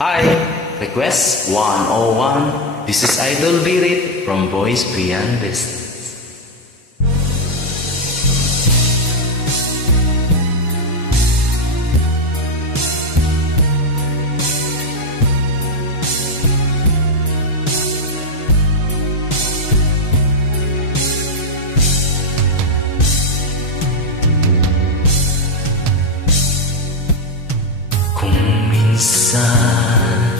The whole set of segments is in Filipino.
Hi, request 101. This is Idol Birit from Boys Beyond Distance. Minsan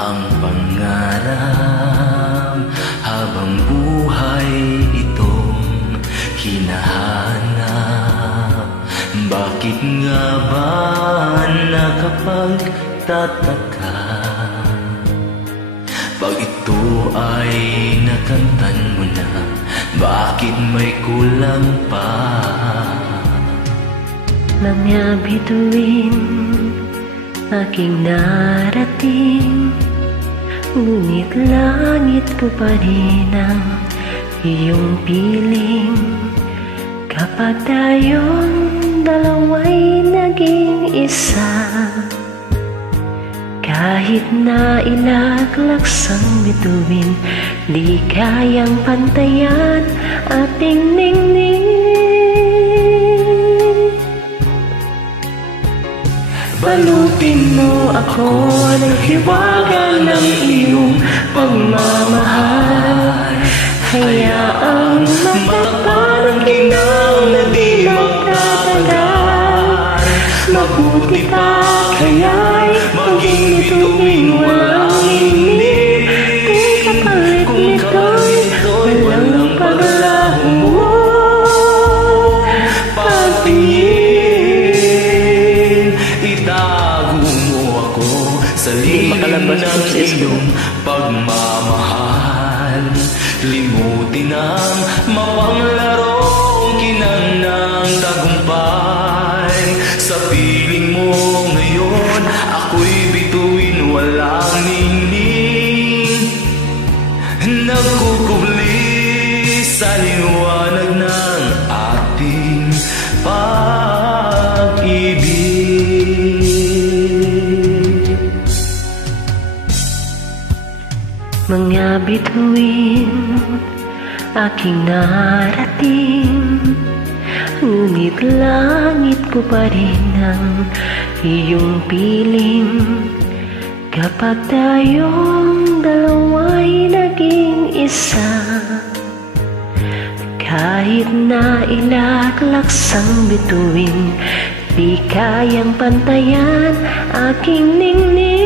ang pangarap habang buhay itong hinahanap. Bakit nga ba nakapagtataka pag ito ay nakamtan mo na? Bakit may kulang pa? Mga bituin aking narating, ngunit langit ko pa rin ang iyong piling. Kapag tayong dalawa'y naging isa, kahit na ilaklaksang bituin, di kayang pantayan ating ningning. Balutin mo ako ng hiwaga ng iyong pagmamahal. Hayaang matakpan ang ginang na di magtatagal. Mabuti pa kaya'y maging bituin walang hindi. Kung kapalit nito'y walang paglaho mo. Pagtingin, itago mo ako sa lilim ng iyong pagmamahal. Limutin ang mapanglarong kinang ng tagumpay. Sa piling mo ngayon, ako'y bituin walang ningning. Nagkukubli sa liwanag ng ating pag-ibig. Mga bituin aking narating, ngunit langit ko pa rin ang iyong piling. Kapag tayong dalawa'y naging isa, kahit na ilaklaksang bituin, di kayang pantayan aking ningning.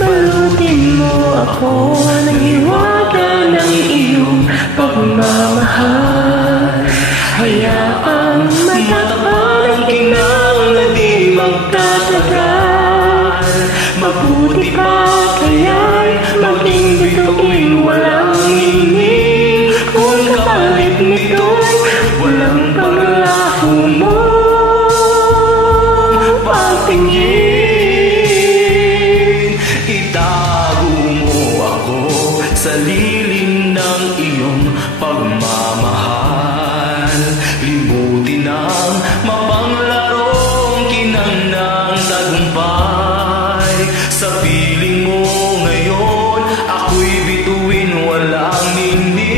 Balutin mo ako ng hiwaga ng iyong pagmamahal. Hayaang matakpan ang ginang na di magtatagal. Mabuti pa kaya'y maging bituin walang ningning. Kung kapalit nito'y walang paglaho mo. Pagtingin, itago mo ako sa lilim ng iyong pagmamahal. Limutin ang mapanglarong kinang ng tagumpay. Sa piling mo ngayon, ako'y bituin walang ningning.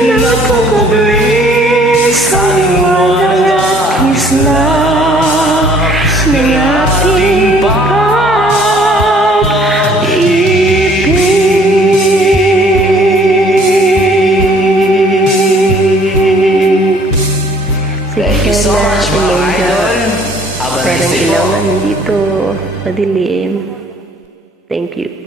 Nagkukubli sa liwanag at kislap ng ating pag-ibig. Thank you so much, mga idol. Parang ilaw na nandito, madilim. Thank you.